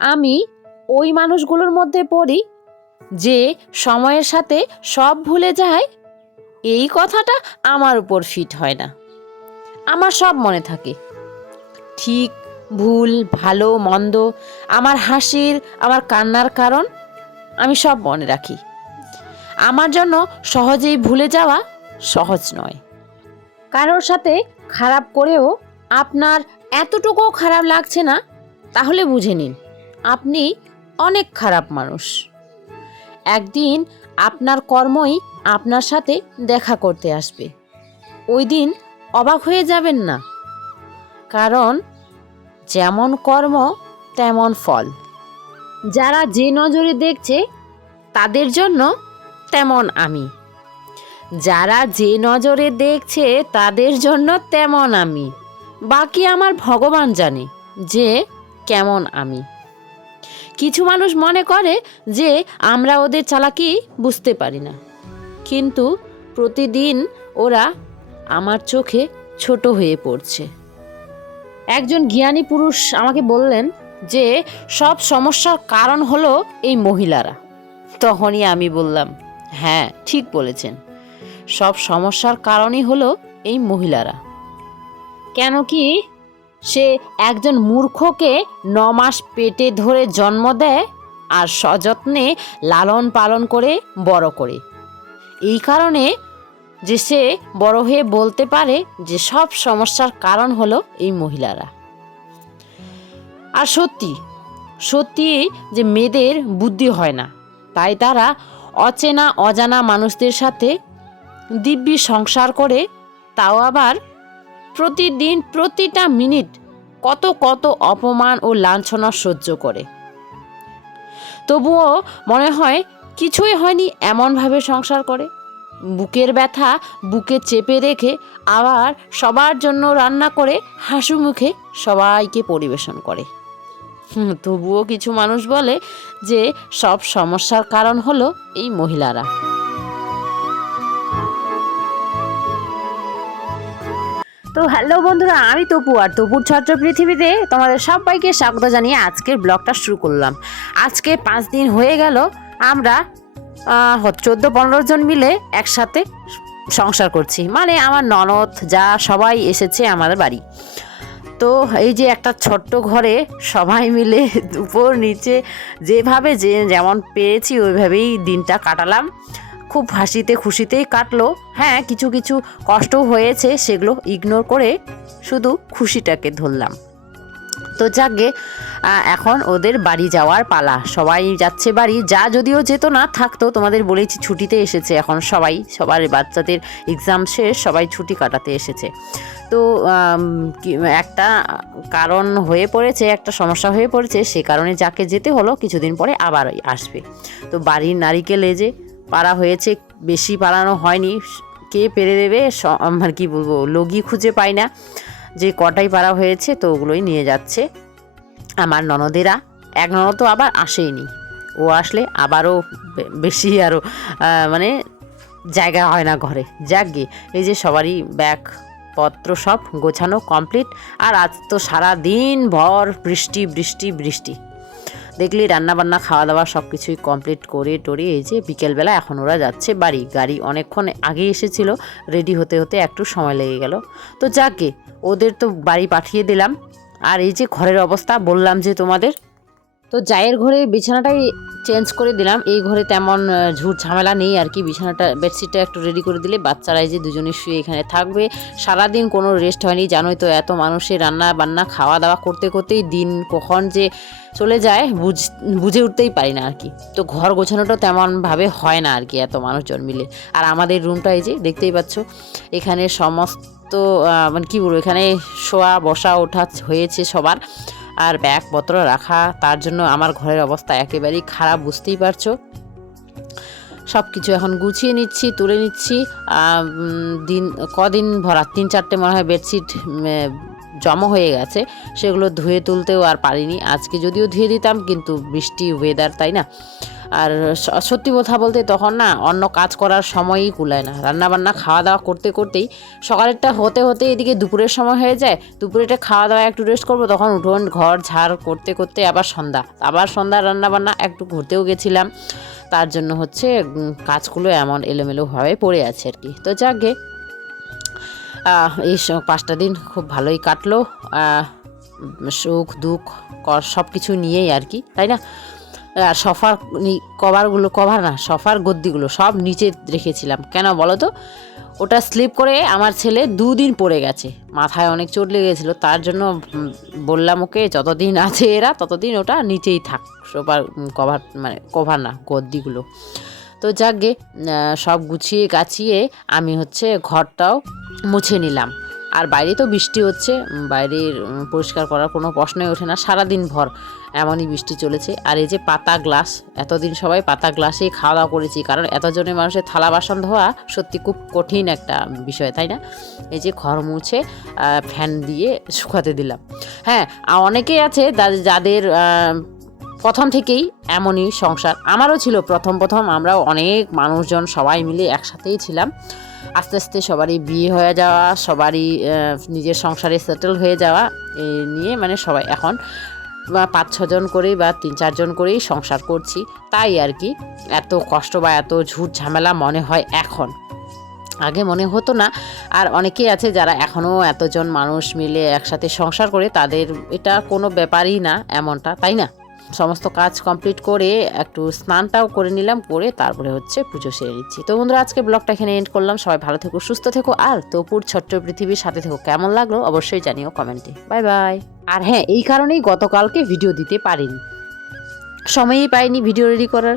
আমি ওই মানুষগুলোর মধ্যে পড়ি যে সময়ের সাথে সব ভুলে যায়। এই কথাটা আমার উপর ফিট হয় না। আমার সব মনে থাকে। ঠিক, ভুল, ভালো, মন্দ, আমার হাসির, আমার কান্নার কারণ আমি সব মনে রাখি। আমার জন্য সহজেই ভুলে যাওয়া সহজ নয়। কারোর সাথে খারাপ করেও আপনার এতটুকুও খারাপ লাগছে না, তাহলে বুঝে নিন। আপনি অনেক খারাপ মানুষ। একদিন আপনার কর্মই আপনার সাথে দেখা করতে আসবে। ওই দিন অবাক হয়ে যাবেন না। কারণ যেমন কর্ম, তেমন ফল। যারা যে নজরে দেখছে, তাদের জন্য তেমন আমি। যারা যে নজরে দেখছে, তাদের জন্য তেমন আমি। বাকি আমার ভগবান জানে যে কেমন আমি। কিছু মানুষ মনে করে যে আমরা ওদের চালাকি বুঝতে পারি না। কিন্তু প্রতিদিন ওরা আমার চোখে ছোট হয়ে পড়ছে। একজন জ্ঞানী পুরুষ আমাকে বললেন যে, সব সমস্যার কারণ হলো এই মহিলারা। তখনই আমি বললাম হ্যাঁ ঠিক বলেছেন। সব সমস্যার কারণই হলো এই মহিলারা। কেন কি সে একজন মূর্খকে ন মাস পেটে ধরে জন্ম দেয় আর সযত্নে লালন পালন করে বড় করে। এই কারণে যে সে বড় হয়ে বলতে পারে যে সব সমস্যার কারণ হলো এই মহিলারা। আর সত্যি সত্যি যে মেয়েদের বুদ্ধি হয় না, তাই তারা অচেনা অজানা মানুষদের সাথে দিব্যি সংসার করে, তাও আবার প্রতিদিন প্রতিটা মিনিট কত কত অপমান ও লাঞ্ছনা সহ্য করে। তবুও মনে হয় কিছুই হয়নি এমনভাবে সংসার করে। বুকের ব্যথা বুকে চেপে রেখে আবার সবার জন্য রান্না করে হাসি মুখে সবাইকে পরিবেশন করে। তবুও কিছু মানুষ বলে যে সব সমস্যার কারণ হলো এই মহিলারা। তো হ্যালো বন্ধুরা, আমি তপু আর তপুর ছাত্র পৃথিবীতে তোমাদের সবাইকে স্বাগত জানিয়ে আজকের ব্লগটা শুরু করলাম। আজকে পাঁচ দিন হয়ে গেল, আমরা চোদ্দ পনেরো জন মিলে একসাথে সংসার করছি। মানে আমার ননদ, যা সবাই এসেছে আমাদের বাড়ি। তো এই যে একটা ছোট্ট ঘরে সবাই মিলে উপর নিচে যেভাবে যে যেমন পেয়েছি ওইভাবেই দিনটা কাটালাম। খুব হাসিতে খুশিতেই কাটলো। হ্যাঁ কিছু কিছু কষ্টও হয়েছে সেগুলো ইগনোর করে শুধু খুশিটাকে ধরলাম। তো যাকে এখন ওদের বাড়ি যাওয়ার পালা। সবাই যাচ্ছে বাড়ি। যা যদিও যেত না, থাকতো। তোমাদের বলেছি ছুটিতে এসেছে। এখন সবাই, সবার বাচ্চাদের এক্সাম শেষ, সবাই ছুটি কাটাতে এসেছে। তো একটা কারণ হয়ে পড়েছে, একটা সমস্যা হয়ে পড়েছে। সে কারণে যাকে যেতে হলো, কিছুদিন পরে আবার আসবে। তো বাড়ির নারিকেল যে পাড়া হয়েছে, বেশি পাড়ানো হয়নি। কে পেরে দেবে? আমার কি বলব? লগি খুঁজে পাই না। যে কটাই পাড়া হয়েছে, তো ওগুলোই নিয়ে যাচ্ছে। আমার ননদেরা, এক ননদ তো আবার আসেইনি। ও আসলে আবারও বেশি আরও মানে জায়গা হয় না ঘরে। যাক গে, এই যে সবারই ব্যাগ পত্র সব গোছানো কমপ্লিট। আর আজ তো সারা দিন ভর বৃষ্টি বৃষ্টি বৃষ্টি। দেখলি রান্না বান্না খাওয়া দাওয়া সব কিছুই কমপ্লিট করে টরে এই যে বিকেলবেলা এখন ওরা যাচ্ছে বাড়ি। গাড়ি অনেকক্ষণ আগে এসেছিল রেডি হতে হতে একটু সময় লেগে গেল। তো যাকে ওদের তো বাড়ি পাঠিয়ে দিলাম। আর এই যে ঘরের অবস্থা, বললাম যে তোমাদের তো জায়ের ঘরে বিছানাটাই চেঞ্জ করে দিলাম। এই ঘরে তেমন ঝুট ঝামেলা নেই আর কি। বিছানাটা, বেডশিটটা একটু রেডি করে দিলে বাচ্চারা যে দুজনে শুয়ে এখানে থাকবে। সারাদিন কোনো রেস্ট হয়নি। জানোই তো এত মানুষের রান্না বান্না, খাওয়া দাওয়া করতে করতেই দিন কখন যে চলে যায়, বুঝ, বুঝে উঠতেই পারি না আর কি। তো ঘর গোছানোটা তেমনভাবে হয় না আর কি এত মানুষজন মিলে। আর আমাদের রুমটা এই যে, দেখতেই পাচ্ছ, এখানে সমস্ত মানে কী বলব, এখানে শোয়া, বসা, ওঠা হয়েছে সবার। আর ব্যাগপত্র রাখা, তার জন্য আমার ঘরের অবস্থা একেবারেই খারাপ, বুঝতেই পারছ? সব কিছু এখন গুছিয়ে নিচ্ছি, তুলে নিচ্ছি। দিন, কদিন ভরা? তিন চারটে মনে হয় বেডশিট জমা হয়ে গেছে, সেগুলো ধুয়ে তুলতেও আর পারিনি। আজকে যদিও ধুয়ে দিতাম, কিন্তু বৃষ্টি ওয়েদার তাই না? আর সত্যি কথা বলতে তখন না, অন্য কাজ করার সময়ই কুলায় না। রান্নাবান্না খাওয়া দাওয়া করতে করতেই সকালেরটা হতে হতে এদিকে দুপুরের সময় হয়ে যায়। দুপুরেটা খাওয়া দাওয়া একটু রেস্ট করব, তখন উঠোন, ঘর, ঝাড় করতে করতে আবার সন্ধ্যা। আবার সন্ধ্যা রান্নাবান্না, একটু ঘুরতেও গেছিলাম। তার জন্য হচ্ছে কাজগুলো এমন এলোমেলোভাবে পড়ে আছে আর কি। তো যাকে এই পাঁচটা দিন খুব ভালোই কাটলো। সুখ, দুঃখ সব কিছু নিয়েই আর কি, তাই না? আর সফার কভারগুলো, কভার না, সফার গদ্দিগুলো সব নিচে রেখেছিলাম। কেন বলো তো? ওটা স্লিপ করে আমার ছেলে দুদিন পড়ে গেছে। মাথায় অনেক চোট লেগেছিলো, তার জন্য বললাম ওকে, যতদিন আছে এরা, ততদিন ওটা নিচেই থাক, সোফার, কভার মানে কভার না, গদ্দিগুলো। তো যাকগে সব গুছিয়ে গাছিয়ে আমি হচ্ছে ঘরটাও মুছে নিলাম। আর বাইরে তো বৃষ্টি হচ্ছে বাইরের পরিষ্কার করার কোনো প্রশ্নই ওঠে না। সারাদিন ভর এমনই বৃষ্টি চলেছে। আর এই যে পাতা গ্লাস, এতদিন সবাই পাতা গ্লাসেই খাওয়া দাওয়া করেছি, কারণ এতজনের মানুষের থালা বাসন ধোয়া সত্যি খুব কঠিন একটা বিষয়, তাই না? এই যে ঘর মুছে ফ্যান দিয়ে শুকাতে দিলাম। হ্যাঁ অনেকেই আছে যাদের প্রথম থেকেই এমনই সংসার। আমারও ছিল প্রথম প্রথম। আমরাও অনেক মানুষজন সবাই মিলে একসাথেই ছিলাম। আস্তে আস্তে সবারই বিয়ে হয়ে যাওয়া, সবারই নিজের সংসারে সেটেল হয়ে যাওয়া এই নিয়ে মানে সবাই এখন, বা পাঁচ ছজন করেই বা তিন চারজন করেই সংসার করছি। তাই আর কি, এত কষ্ট বা এত ঝুট ঝামেলা মনে হয় এখন। আগে মনে হতো না, আর অনেকেই আছে যারা এখনও এতজন মানুষ মিলে একসাথে সংসার করে, তাদের এটা কোনো ব্যাপারই না, এমনটা, তাই না? সমস্ত কাজ কমপ্লিট করে একটু স্নানটাও করে নিলাম, করে তারপরে হচ্ছে পুজো সেরে নিচ্ছি। তো বন্ধুরা, আজকে ব্লগটা এখানে এন্ড করলাম। সবাই ভালো থেকো, সুস্থ থেকো। আর তপুর ছোট্ট পৃথিবীর সাথে থেকো, কেমন লাগল অবশ্যই জানিও কমেন্টে। Bye bye. আর হ্যাঁ এই কারণেই গতকালকে ভিডিও দিতে পারিনি। সময়ই পাইনি ভিডিও রেডি করার।